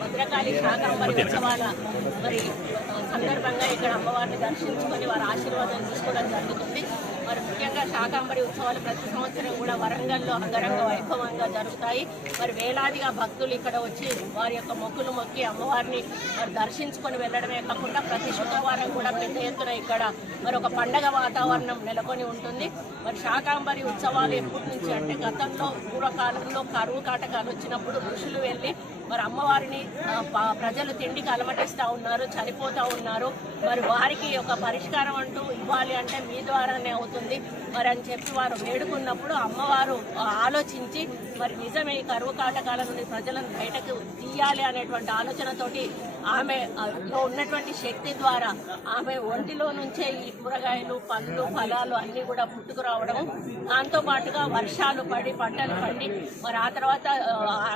భద్రకాళి శాకంబరి ఉత్సవాల మరి సందర్భంగా ఇక్కడ అమ్మవారిని దర్శించుకొని వారి ఆశీర్వాదం తీసుకోవడం జరుగుతుంది. మరి ముఖ్యంగా శాకంబరి ఉత్సవాలు ప్రతి సంవత్సరం కూడా వరంగల్లో అంగరంగ వైభవంగా జరుగుతాయి. మరి వేలాదిగా భక్తులు ఇక్కడ వచ్చి వారి యొక్క మొక్కులు మొక్కి అమ్మవారిని మరి దర్శించుకొని వెళ్ళడమే కాకుండా ప్రతి శుక్రవారం కూడా పెద్ద ఎత్తున ఇక్కడ మరి ఒక పండగ వాతావరణం నెలకొని ఉంటుంది. మరి శాకంబరి ఉత్సవాలు ఎప్పటి నుంచి అంటే గతంలో పూర్వకాలంలో కరువు కాటకాలు వచ్చినప్పుడు ఋషులు వెళ్ళి మరి అమ్మవారిని ప్రజలు తిండికి అలమటిస్తూ ఉన్నారు, చనిపోతూ ఉన్నారు. మరి వారికి ఒక పరిష్కారం అంటూ ఇవ్వాలి అంటే మీ ద్వారానే అవుతుంది మరి అని చెప్పి వారు వేడుకున్నప్పుడు అమ్మవారు ఆలోచించి మరి నిజమే ఈ కరువు కాటకాల నుండి ప్రజలను బయటకు తీయాలి అనేటువంటి ఆలోచనతోటి ఆమెలో ఉన్నటువంటి శక్తి ద్వారా ఆమె ఒంటిలో నుంచే ఈ కూరగాయలు పళ్ళు ఫలాలు అన్నీ కూడా పుట్టుకురావడం, దాంతో పాటుగా వర్షాలు పడి పంటలు పండి మరి ఆ తర్వాత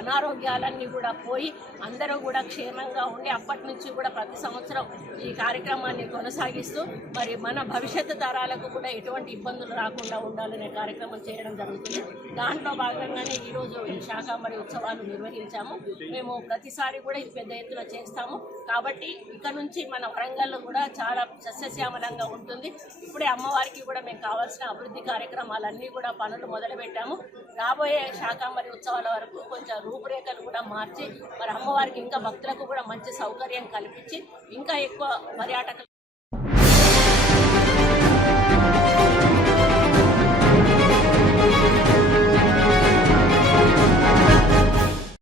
అనారోగ్యాలన్నీ కూడా పోయి అందరూ కూడా క్షేమంగా ఉండి అప్పటి నుంచి కూడా ప్రతి సంవత్సరం ఈ కార్యక్రమాన్ని కొనసాగిస్తూ మరి మన భవిష్యత్తు తరాలకు కూడా ఎటువంటి ఇబ్బందులు రాకుండా ఉండాలనే కార్యక్రమం చేయడం జరుగుతుంది. దాంట్లో భాగంగానే ఈరోజు ఈ శాకంబరి ఉత్సవాలు నిర్వహించాము. మేము ప్రతిసారి కూడా ఇది పెద్ద ఎత్తున చేస్తాము కాబట్టి ఇక నుంచి మన వరంగల్లో కూడా చాలా సస్యశ్యామలంగా ఉంటుంది. ఇప్పుడే అమ్మవారికి కూడా మేము కావాల్సిన అభివృద్ధి కార్యక్రమాలన్నీ కూడా పనులు మొదలుపెట్టాము. రాబోయే శాకంబరి ఉత్సవాల వరకు కొంచెం రూపురేఖలు కూడా మార్చి మరి అమ్మవారికి ఇంకా భక్తులకు కూడా మంచి సౌకర్యం కల్పించి ఇంకా ఎక్కువ పర్యాటకులు